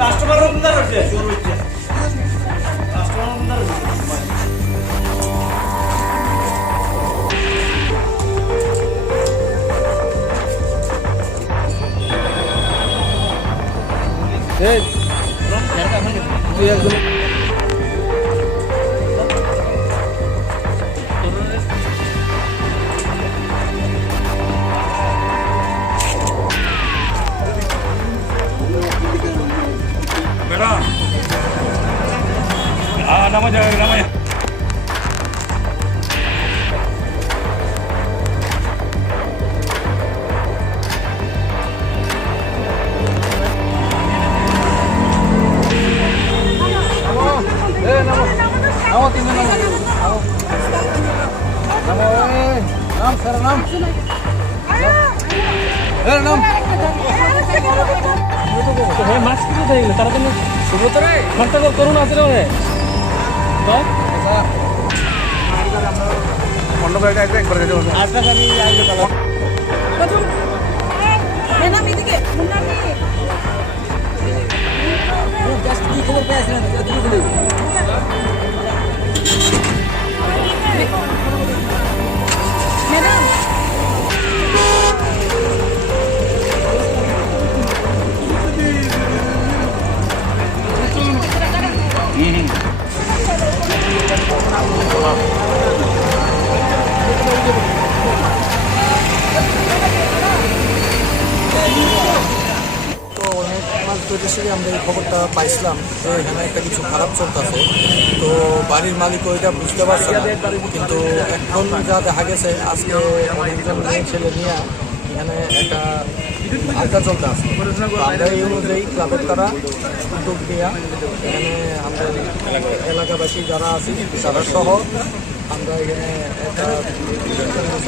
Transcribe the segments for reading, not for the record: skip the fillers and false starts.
customer আপনার আছে শুরু হচ্ছে কাস্টমার আপনার এই তুই একজন बेटा हाँ नमज नमज নাম তিনজন নাম স্যার নাম নাম মাস্ক কোথায় গেলে তাড়াতাড়ি সুব্রতরে ফোনটা করুন আসলে মন্ডপটা একবার আটটা আমি আসলে প্রথম ম্যাডাম এদিকে মুন্নামি জাস্ট কি খবর পেয়েছেন ম্যাডাম তো অনেক মাস ধরে আমরা এই খবরটা পাইছিলাম তো এখানে একটা কিছু খারাপ চলতেছে তো বাড়ির মালিক ওইটা বুঝতে পারছে না কিন্তু এখন যা দেখা গেছে আজকে অনেকজন মেয়ে ছেলে নিয়ে এখানে একটা আড্ডা চলতে আসে তো আমরা এই অনুযায়ী ক্লাবের তারা উদ্যোগ নিয়ে এখানে আমাদের এলাকাবাসী যারা আছে তারা সহ আমরা এখানে একটা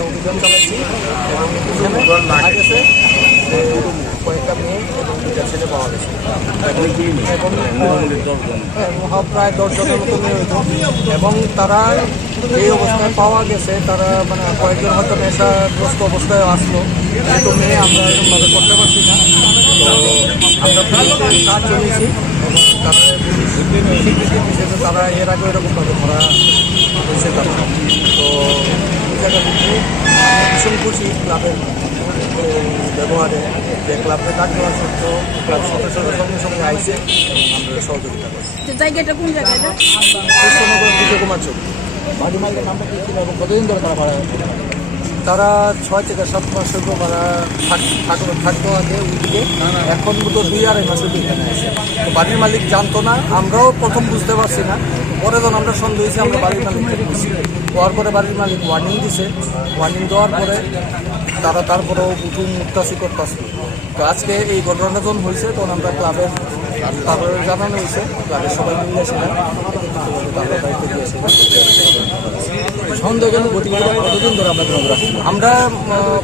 অভিযান চালাচ্ছি এবং এখানে দেখা গেছে যে কয়েকটা মেয়ে এবং দুটা ছেলে পাওয়া গেছে এবং প্রায় 10 জনের মতো মেয়ে হইতো এবং তারা যে অবস্থায় পাওয়া গেছে তারা মানে কয়েকজন হয়তো নেশাগ্রস্ত অবস্থায় আসলো কিন্তু মেয়ে আমরা এরকমভাবে করতে পারছি না তো আমরা পুলিশের সাহায্য নিয়েছি এবং তারা স্বীকৃতি দিয়েছে যে তারা এর আগে এরকমভাবে ধরা হয়েছে তারা তো এই জায়গা থেকে ভীষণ খুশি ক্লাবের ব্যবহারে যে ক্লাবকে ডাক দেওয়া সত্ত্বেও ক্লাব সদস্যরা সঙ্গে সঙ্গে আইসে এবং আমরা সহযোগিতা করছি জায়গাটা কোন জায়গাটা কৃষ্ণনগর বিজয় কুমার চৌক বাড়ি মালিকের নামটা কি ছিল এবং কতদিন ধরে তারা ভাড়া তারা 6 থেকে 7 মাস হইব ভাড়া থাকতো আগে ওইদিকে এখন তো 2-2.5 মাস হইব এখানে আসে তো বাড়ির মালিক জানতো না আমরাও প্রথম বুঝতে পারছি না পরে যখন আমরা সন্দেহ হয়েছি আমরা বাড়ির মালিককে দিচ্ছি হওয়ার পরে বাড়ির মালিক ওয়ার্নিং দিছে ওয়ার্নিং দেওয়ার পরে তারা তারপরেও উঠুন মুক্তাসি করতেছে তো আজকে এই ঘটনাটা যখন হয়েছে তখন আমরা ক্লাবের তারপরে জানানো হয়েছে ক্লাবের সবাই মিলেছিলাম তারপরে দায়িত্ব দিয়েছিলাম সন্দেহজনক গতিবিধি কতদিন ধরে আমরা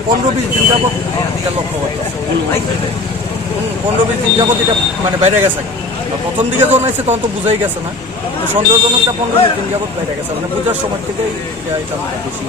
15-20 দিন যাবত এটা লক্ষ্য করতেছি 15-20 দিন যাবত এটা মানে বাইরে গেছে প্রথম দিকে যখন এসে তখন তো বুঝাই গেছে না কিন্তু সন্দেহজনকটা 15-20 দিন যাবত বাইরে গেছে মানে পূজার সময় থেকেই এটা বেশি